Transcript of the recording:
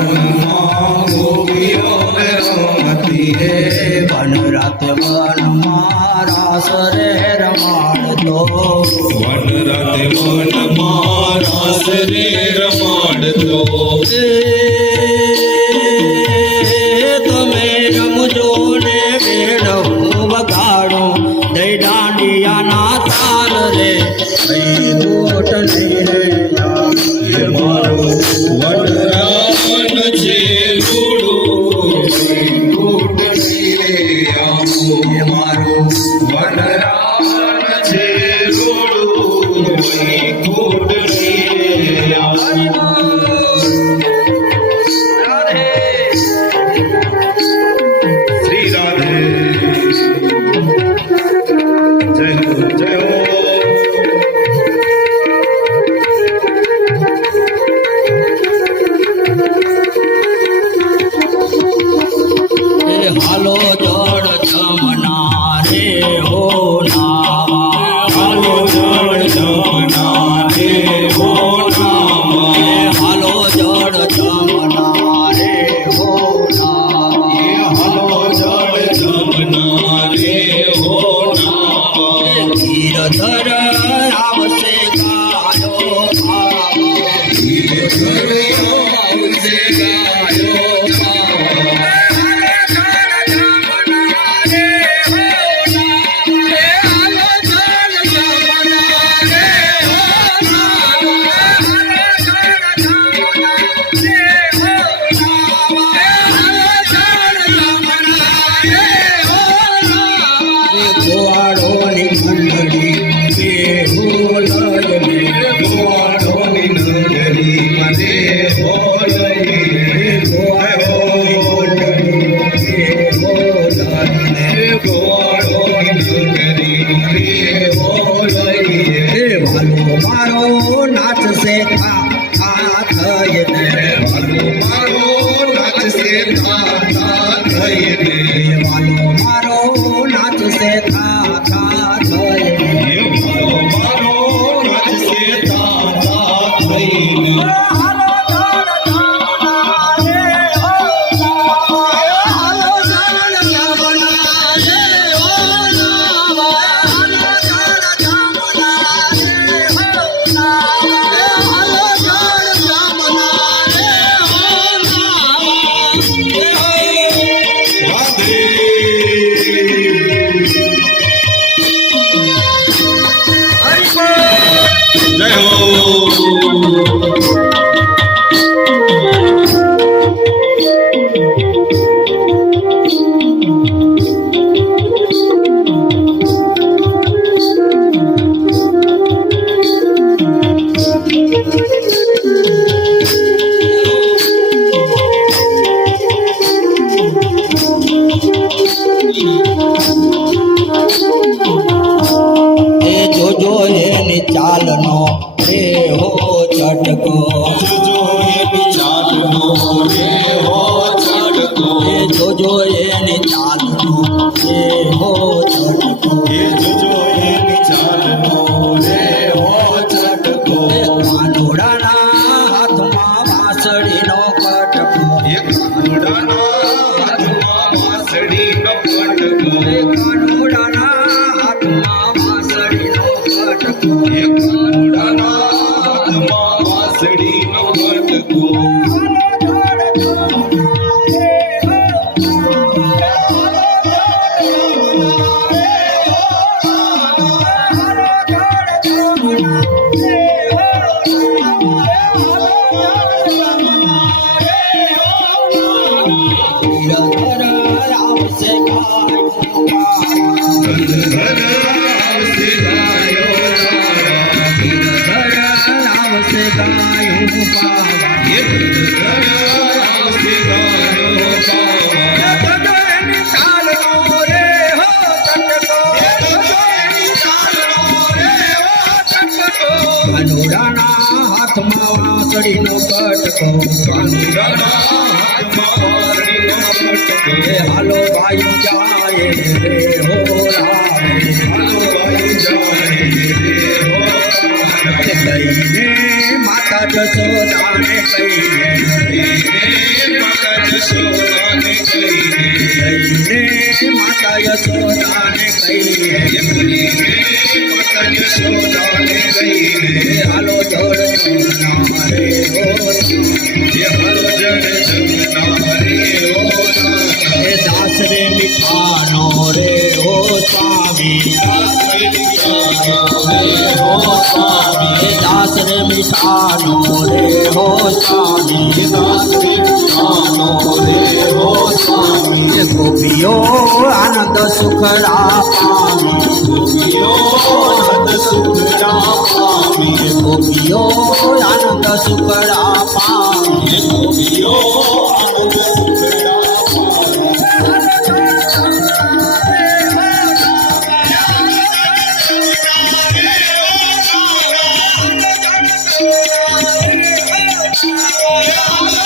વનમાં ગોપીઓ રમતી રે વન રાત વનમાં રાસ રે રમાડતો વન રાતે વનમાં રાસ રે રમાડતો તમે રમજો ને વેણ હું વગાડું દઈ દાંડિયાના તાલ રે ગોટ નહીં રે એ મારો વનરાવન છે રૂડું ગોટ નહીં રે આવું એ મારો વનરાવન છે રૂડું ગોટ નહીં રે આવું શ્રી રાધે જય હો જય હો હાલો જળ જમના રે હો નાવા હાલો જળ જમના રે હો નાવા હાલો જળ જમના રે હો નાવા હાલો જળ જમના રે હો નાવા ગીરધર આવશે ગાયો પાવા ગીરધર આવશે ગાયો પાવા ગોવાળોની મંડળી કે હોલય મે ગોવાળોની નગરી મને હોલય ગોવાળોની મંડળી કે હોલય ગોવાળોની નગરી મને હોલય વાલો મારો નાચશે થા થઈને વાલો મારો નાચશે થા થઈને વાલો મારો નાચશે થા થઈને વાલો મારો નાચશે થા થઈને જય હો જોજો એની ચાલનો રે હો ઝટકો જોજો એની ચાલનો રે હો ઝટકો જોજો એની ચાલનો રે હો ઝટકો જોજો એની ચાલનો રે હો ઝટકો કાનુડાના હાથમાં વાંસળીનો કટકો કાનુડાના હાથમાં વાંસળીનો કટકો કાનુડાના હાથમાં વાંસળીનો કટકો કાનુડાના હાથમાં વાંસળીનો કટકો આવશે કાનુડાના હાથમાં વાંસળીનો કટકો હાલો ભાઈ જાય રે હો રામ લઈને માતા માતા જશોદાને કહીને માતા જશોદાને કહીને માતા યશોદાને કહીને માતા જશોદાને કહીને હાલો જળ રે ઓ હાલો જળ જમના રે ઓ એ દાસ રે મીઠાનો રે ઓ સ્વામી એ દાસ રે મીઠાનો રે હો સ્વામી એ ગોપીઓ આનંદ સુખડા પામી એ ગોપીઓ આનંદ સુખડા પામી Oh